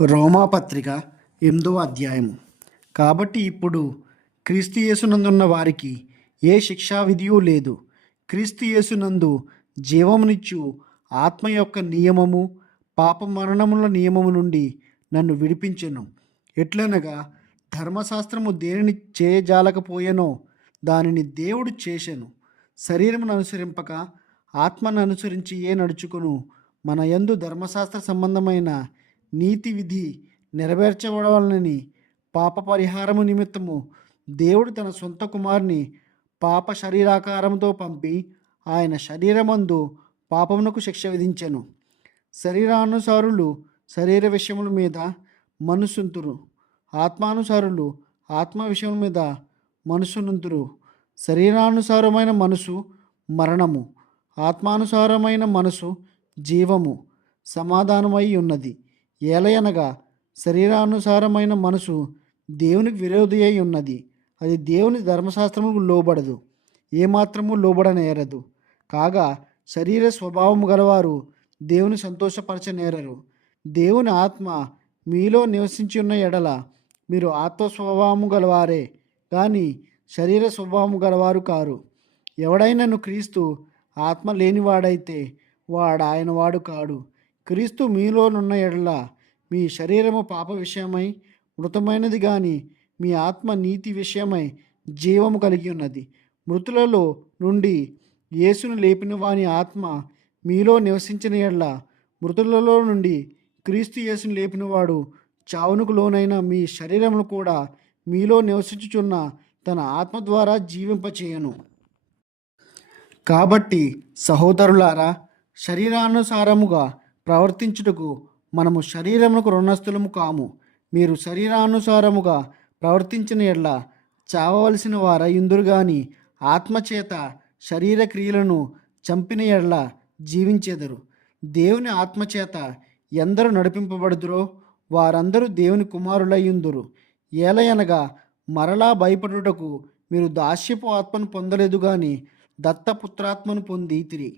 రోమాపత్రిక 8వ అధ్యాయము. కాబట్టి ఇప్పుడు క్రీస్తు యేసునందున్న వారికి ఏ శిక్షా విధియూ లేదు. క్రీస్తు యేసునందు జీవమునిచ్చు ఆత్మ యొక్క నియమము పాప మరణముల నియమము నుండి నన్ను విడిపించెను. ఎట్లనగా ధర్మశాస్త్రము దేనిని చేయజాలకపోయెనో దానిని దేవుడు చేసెను. శరీరమును అనుసరింపక ఆత్మను అనుసరించి నడుచుకును మన యందు ధర్మశాస్త్ర సంబంధమైన నీతి విధి నెరవేర్చబడవాలని పాప పరిహారము నిమిత్తము దేవుడు తన సొంత కుమారుని పాప శరీరాకారంతో పంపి ఆయన శరీరమందు పాపమునకు శిక్ష విధించెను. శరీరానుసారులు శరీర విషయముల మీద మనసుంతురు, ఆత్మానుసారులు ఆత్మ విషయముల మీద మనసునుంతురు. శరీరానుసారమైన మనసు మరణము, ఆత్మానుసారమైన మనసు జీవము సమాధానమై ఉన్నది. ఏలయనగా శరీరానుసారమైన మనసు దేవునికి విరోధి అయి ఉన్నది. అది దేవుని ధర్మశాస్త్రములకు లోబడదు, ఏమాత్రము లోబడనేరదు. కాగా శరీర స్వభావము గలవారు దేవుని సంతోషపరచనేరరు. దేవుని ఆత్మ మీలో నివసించి ఉన్న ఎడల మీరు ఆత్మ స్వభావము గలవారే కానీ శరీర స్వభావము గలవారు కారు. ఎవడైనను క్రీస్తు ఆత్మ లేనివాడైతే వాడు ఆయన వాడు కాడు. క్రీస్తు మీలోనున్న ఎడల మీ శరీరము పాప విషయమై మృతమైనది కానీ మీ ఆత్మ నీతి విషయమై జీవము కలిగి ఉన్నది. మృతులలో నుండి యేసును లేపిన వాని ఆత్మ మీలో నివసించిన ఎడల మృతులలో నుండి క్రీస్తు యేసును లేపినవాడు చావునకు లోనైన మీ శరీరమును కూడా మీలో నివసించుచున్న తన ఆత్మ ద్వారా జీవింపచేయను. కాబట్టి సహోదరులారా, శరీరానుసారముగా ప్రవర్తించుటకు మనము శరీరమునకు రుణస్థులము కాము. మీరు శరీరానుసారముగా ప్రవర్తించిన ఎడ్ల చావవలసిన వారయుందురు గాని ఆత్మచేత శరీర క్రియలను చంపిన ఎడ్ల జీవించెదరు. దేవుని ఆత్మచేత ఎందరు నడిపింపబడుదురో వారందరూ దేవుని కుమారులయ్యుందురు. ఏలయనగా మరలా భయపడుటకు మీరు దాస్యపు ఆత్మను పొందలేదు గాని దత్తపుత్రాత్మను పొందితిరి.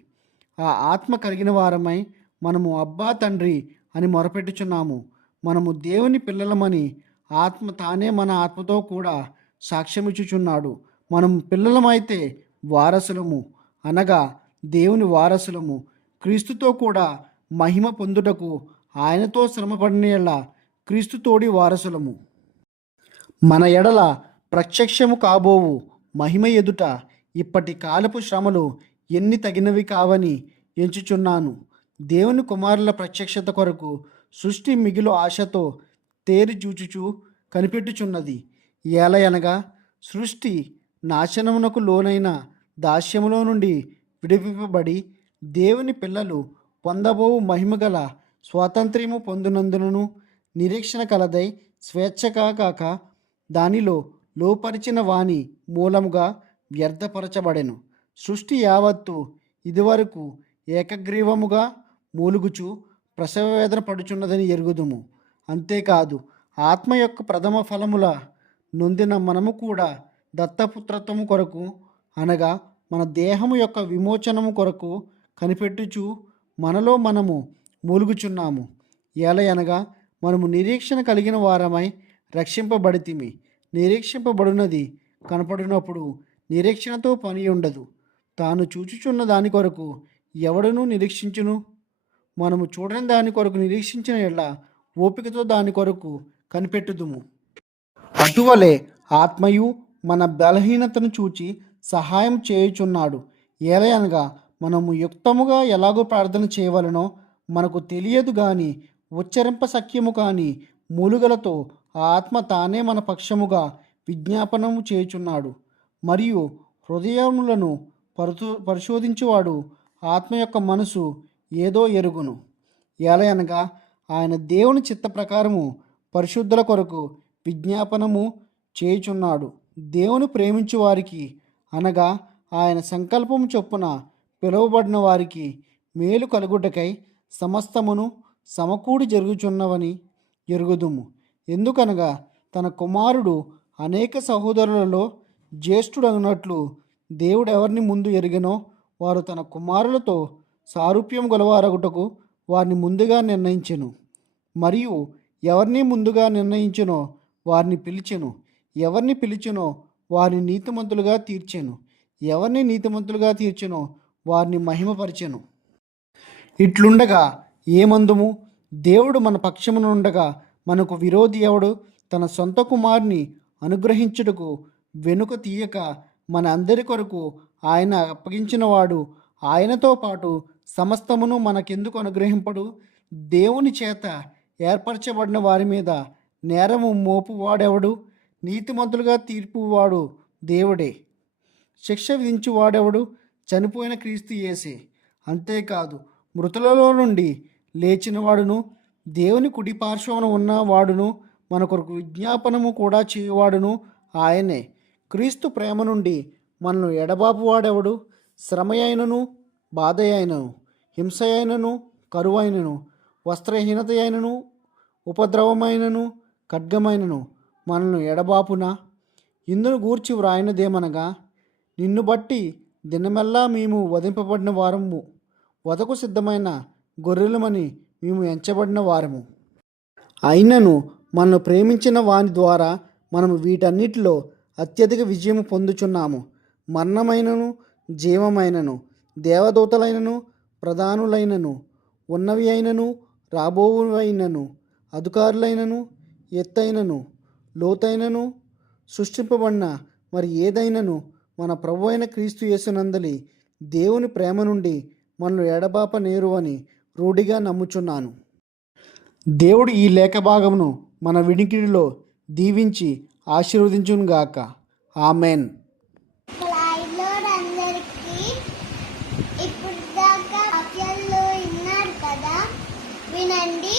ఆ ఆత్మ కలిగిన వారమై మనము అబ్బా తండ్రి అని మొరపెట్టుచున్నాము. మనము దేవుని పిల్లలమని ఆత్మ తానే మన ఆత్మతో కూడా సాక్ష్యమిచ్చుచున్నాడు. మనం పిల్లలమైతే వారసులము, అనగా దేవుని వారసులము, క్రీస్తుతో కూడా మహిమ పొందుటకు ఆయనతో శ్రమపడిన క్రీస్తుతోడి వారసులము. మన ఎడల ప్రత్యక్షము కాబోవు మహిమ ఎదుట ఇప్పటి కాలపు శ్రమలు ఎన్ని తగినవి కావని ఎంచుచున్నాను. దేవుని కుమారుల ప్రత్యక్షత కొరకు సృష్టి మిగిలి ఆశతో తేరి చూచుచు కనిపెట్టుచున్నది. ఏలయనగా సృష్టి నాశనమునకు లోనైన దాస్యములో నుండి విడిపింపబడి దేవుని పిల్లలు పొందబోవు మహిమగల స్వాతంత్ర్యము పొందినందునను నిరీక్షణ కలదై స్వేచ్ఛగా కాక దానిలో లోపరిచిన వాని మూలముగా వ్యర్థపరచబడెను. సృష్టి యావత్తు ఇదివరకు ఏకగ్రీవముగా మూలుగుచు ప్రసవ వేదన పడుచున్నదని ఎరుగుదుము. అంతేకాదు ఆత్మ యొక్క ప్రథమ ఫలముల నొందిన మనము కూడా దత్తపుత్రత్వము కొరకు, అనగా మన దేహము యొక్క విమోచనము కొరకు కనిపెట్టుచు మనలో మనము మూలుగుచున్నాము. ఏలయనగా మనము నిరీక్షణ కలిగిన వారమై రక్షింపబడితిమి. నిరీక్షింపబడినది కనపడినప్పుడు నిరీక్షణతో పని ఉండదు. తాను చూచుచున్న దాని కొరకు ఎవడనూ నిరీక్షించును. మనము చూడని దాని కొరకు నిరీక్షించిన ఎడల ఓపికతో దాని కొరకు కనిపెట్టుదుము. అటువలే ఆత్మయు మన బలహీనతను చూచి సహాయం చేయుచున్నాడు. ఏలయనగా మనము యుక్తముగా ఎలాగో ప్రార్థన చేయవలనో మనకు తెలియదు గాని ఉచ్చరింప సఖ్యము కాని మూలుగలతో ఆ ఆత్మ తానే మన పక్షముగా విజ్ఞాపనము చేయుచున్నాడు. మరియు హృదయములను పరిశోధించువాడు ఆత్మ యొక్క మనసు ఏదో ఎరుగును. ఏలయనగా ఆయన దేవుని చిత్త ప్రకారము పరిశుద్ధుల కొరకు విజ్ఞాపనము చేయుచున్నాడు. దేవుని ప్రేమించు వారికి, అనగా ఆయన సంకల్పము చొప్పున పిలువబడిన వారికి మేలు కలుగుటకై సమస్తమును సమకూడి జరుగుచున్నవని ఎరుగుదుము. ఎందుకనగా తన కుమారుడు అనేక సహోదరులలో జ్యేష్ఠుడగినట్లు దేవుడు ఎవరిని ముందు ఎరిగెనో వారు తన కుమారులతో సారూప్యం గలవారగుటకు వారిని ముందుగా నిర్ణయించెను. మరియు ఎవరిని ముందుగా నిర్ణయించునో వారిని పిలిచెను, ఎవరిని పిలిచెనో వారిని నీతిమంతులుగా తీర్చెను, ఎవరిని నీతిమంతులుగా తీర్చెనో వారిని మహిమపరిచెను. ఇట్లుండగా ఏమందుము? దేవుడు మన పక్షమునుండగా మనకు విరోధి ఎవడు? తన సొంత కుమారుని అనుగ్రహించుటకు వెనుక తీయక మన అందరి కొరకు ఆయన అప్పగించినవాడు ఆయనతో పాటు సమస్తమును మనకెందుకు అనుగ్రహింపడు? దేవుని చేత ఏర్పరచబడిన వారి మీద నేరము మోపువాడెవడు? నీతిమంతులుగా తీర్పువాడు దేవుడే. శిక్ష విధించువాడెవడు? చనిపోయిన క్రీస్తు యేసే. అంతేకాదు మృతులలో నుండి లేచినవాడును దేవుని కుడి పార్శ్వమున ఉన్నవాడును మన కొరకు విజ్ఞాపనము కూడా చేయువాడును ఆయనే. క్రీస్తు ప్రేమ నుండి మనను ఎడబాపువాడెవడు? శ్రమ అయినను, బాధ అయినను, హింస అయినను, కరువైనను, వస్త్రహీనత అయినను, ఉపద్రవమైనను, ఖడ్గమైనను మనను ఎడబాపునా? ఇందును గూర్చి వ్రాయినదేమనగా, నిన్ను బట్టి దినమెల్లా మేము వధింపబడిన వారము, వధకు సిద్ధమైన గొర్రెలమని మేము ఎంచబడిన వారము. అయినను మనను ప్రేమించిన వాని ద్వారా మనము వీటన్నిటిలో అత్యధిక విజయము పొందుచున్నాము. మరణమైనను, జీవమైనను, దేవదూతలైనను, ప్రధానులైనను, ఉన్నవి అయినను, రాబోవులైనను, అధికారులైనను, ఎత్తైనను, లోతైనను, సృష్టింపబడిన మరి ఏదైనను మన ప్రభు అయిన క్రీస్తు యేసునందలి దేవుని ప్రేమ నుండి మనల్ని ఎడబాప నేరు అని రూఢిగా నమ్ముచున్నాను. దేవుడు ఈ లేఖ భాగమును మన వినికిడిలో దీవించి ఆశీర్వదించునుగాక. ఆమెన్. ఇప్పుడు దాకా వాక్యాల్లో విన్నారు కదా, వినండి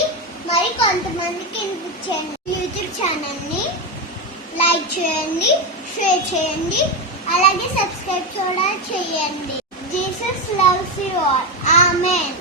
మరి కొంతమందికి వినిపించండి. యూట్యూబ్ ఛానల్ని లైక్ చేయండి, షేర్ చేయండి, అలాగే సబ్స్క్రైబ్ కూడా చేయండి. Jesus loves you all. Amen.